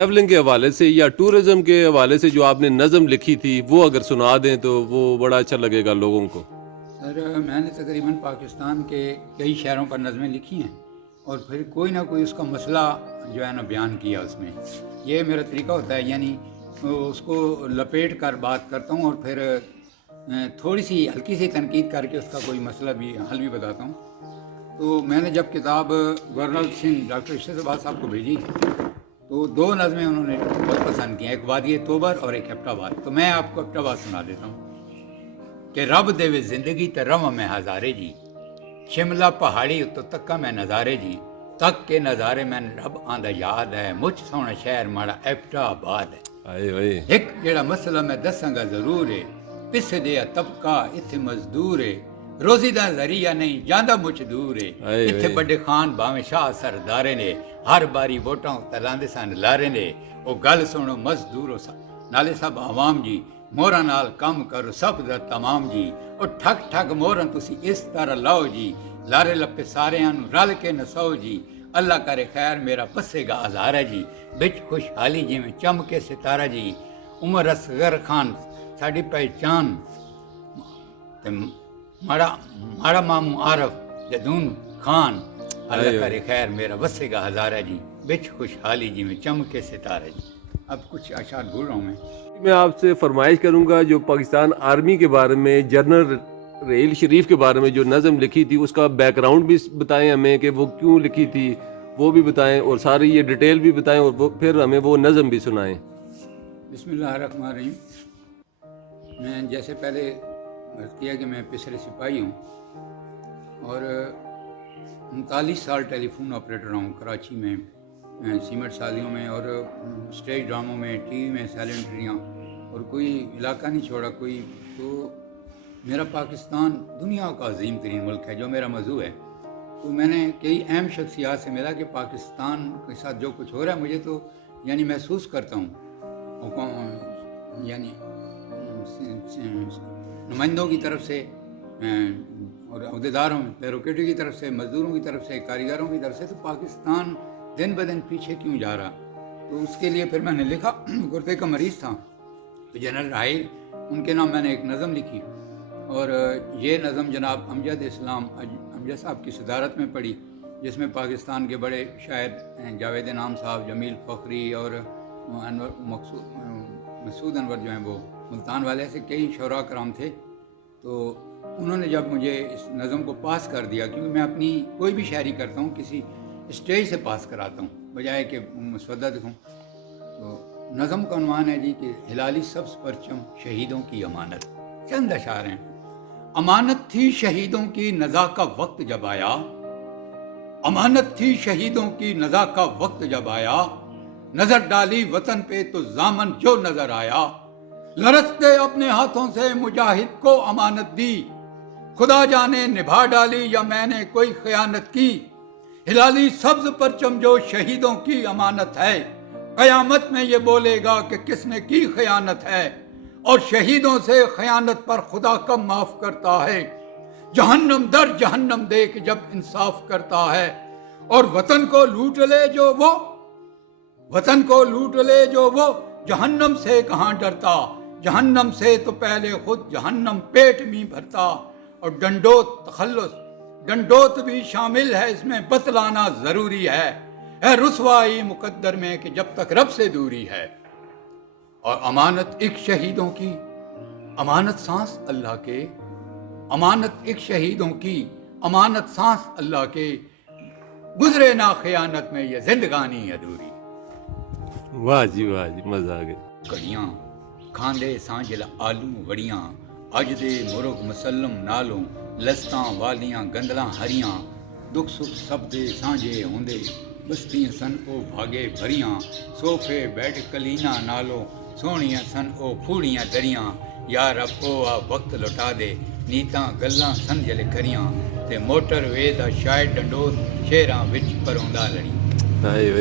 Travelling کے حوالے سے یا ٹورزم کے حوالے سے جو آپ نے نظم لکھی تھی وہ اگر سنا دیں تو وہ بڑا اچھا لگے گا لوگوں کو۔ سر میں نے تقریباً پاکستان کے کئی شہروں پر نظمیں لکھی ہیں اور پھر کوئی نہ کوئی اس کا مسئلہ جو ہے نا بیان کیا اس میں۔ یہ میرا طریقہ ہوتا ہے، یعنی اس کو لپیٹ کر بات کرتا ہوں اور پھر تھوڑی سی ہلکی سی تنقید کر کے اس کا کوئی مسئلہ بھی حل بھی بتاتا ہوں۔ تو میں نے جب کتاب گورنر سنگھ ڈاکٹر ارشد عباس صاحب کو بھیجی تو دو نظمیں انہوں نے بہت پسند کیں، ایک وادی توبر اور ایک ایبٹ آباد۔ تو میں آپ کو ایبٹ آباد سنا دیتا ہوں کہ رب دے وے زندگی تے رواں میں ہزارے جی، شملہ پہاڑی تو تکا میں نظارے جی، تک کے نظارے میں رب آندا یاد ہے، مجھ سونا شہر ماڑا ایبٹ آباد ہے۔ ایک جڑا مسئلہ میں دساں گا ضرور ہے، پس دیا طبقہ اتھے مزدور ہے، روزی دا ذریعہ نہیں جاندہ مجھ دور ہے، اتھے بڑے خان باویں شاہ سردارے نے، ہر باری ووٹاں تلاندے سن لارے نے، او گل سنو مزدورو نالے سب عوام جی، موراں نال کم کرو سب دا تمام جی، او ٹھک ٹھک موراں تسی اس طرح لاؤ جی، لارے لپے ساریاں نو رل کے نساؤ جی، اللہ کرے خیر میرا پسے گا ہزارہ جی، بچ خوشحالی جی میں چمکے ستارہ جی، عمر اصغر خان ساڈی پہچان، ماڑا ماموں عارف جدون خان، اللہ کرے خیر میرا وسے گا ہزارہ جی، بچ خوشحالی جی میں چمکے ستارہ جی۔ اب کچھ اشعار بول رہا ہوں میں آپ سے فرمائش کروں گا جو پاکستان آرمی کے بارے میں جنرل ریل شریف کے بارے میں جو نظم لکھی تھی اس کا بیک گراؤنڈ بھی بتائیں ہمیں کہ وہ کیوں لکھی تھی، وہ بھی بتائیں اور ساری یہ ڈیٹیل بھی بتائیں اور پھر ہمیں وہ نظم بھی سنائیں۔ بسم اللہ الرحمن الرحیم۔ میں جیسے پہلے عرض کیا کہ میں پسرے سپاہی ہوں اور 39 سال ٹیلی فون آپریٹر ہوں کراچی میں، سیمنٹ سازیوں میں اور اسٹیج ڈراموں میں، ٹی وی میں سیلنٹریاں، اور کوئی علاقہ نہیں چھوڑا کوئی۔ تو میرا پاکستان دنیا کا عظیم ترین ملک ہے جو میرا موضوع ہے۔ تو میں نے کئی اہم شخصیات سے ملا کہ پاکستان کے ساتھ جو کچھ ہو رہا ہے مجھے تو یعنی محسوس کرتا ہوں، یعنی نمائندوں کی طرف سے اور عہدیداروں پیروکیٹری کی طرف سے، مزدوروں کی طرف سے، کاریگروں کی طرف سے، تو پاکستان دن بدن پیچھے کیوں جا رہا۔ تو اس کے لیے پھر میں نے لکھا، گردے کا مریض تھا تو جنرل راحیل ان کے نام میں نے ایک نظم لکھی، اور یہ نظم جناب امجد اسلام امجد صاحب کی صدارت میں پڑھی، جس میں پاکستان کے بڑے شاعر جاوید انعام صاحب، جمیل فخری اور مسعود انور جو ہیں وہ ملتان والے سے کئی شعراء کرام تھے۔ تو انہوں نے جب مجھے اس نظم کو پاس کر دیا، کیونکہ میں اپنی کوئی بھی شاعری کرتا ہوں کسی اسٹیج سے پاس کراتا ہوں بجائے کہ مسودہ دکھوں، تو نظم کا عنوان ہے جی کہ ہلالی سبز پرچم شہیدوں کی امانت۔ چند اشعار ہیں۔ امانت تھی شہیدوں کی نزا کا وقت جب آیا، امانت تھی شہیدوں کی نزا کا وقت جب آیا، نظر ڈالی وطن پہ تو دامن جو نظر آیا، لرزتے اپنے ہاتھوں سے مجاہد کو امانت دی، خدا جانے نبھا ڈالی یا میں نے کوئی خیانت کی، ہلالی سبز پرچم جو شہیدوں کی امانت ہے، قیامت میں یہ بولے گا کہ کس نے کی خیانت ہے، اور شہیدوں سے خیانت پر خدا کب معاف کرتا ہے، جہنم در جہنم دیکھ جب انصاف کرتا ہے، اور وطن کو لوٹ لے جو وہ، وطن کو لوٹ لے جو وہ، جہنم سے کہاں ڈرتا، جہنم سے تو پہلے خود جہنم پیٹ میں بھرتا، اور ڈنڈوت تخلص ڈنڈوت بھی شامل ہے اس میں بتلانا ضروری ہے رسوائی مقدر میں کہ جب تک رب سے دوری ہے، اور امانت ایک شہیدوں کی، امانت سانس اللہ کے، امانت ایک شہیدوں کی، امانت سانس اللہ کے، گزرے نہ خیانت میں یہ زندگانی ادھوری۔ واہ جی واہ جی، مزہ آ گیا۔ کڑیاں کھاندے سانجل آلو وڑیاں، اج دے مرغ مسلم نالوں، لستاں والیاں گندلاں ہریاں، دکھ سکھ سب دے سانجے ہوندے، بستیاں سن او بھاگے بھریاں، صوفے بیڈ کلینا نالوں، سونیاں سن او پھوڑیاں دریاں، یا رب او آ وقت لٹا دے، نیتاں گلاں سن جلے کریاں، تے موٹر وے دا شاید ڈنڈوت شہراں وچ پروندا لڑی۔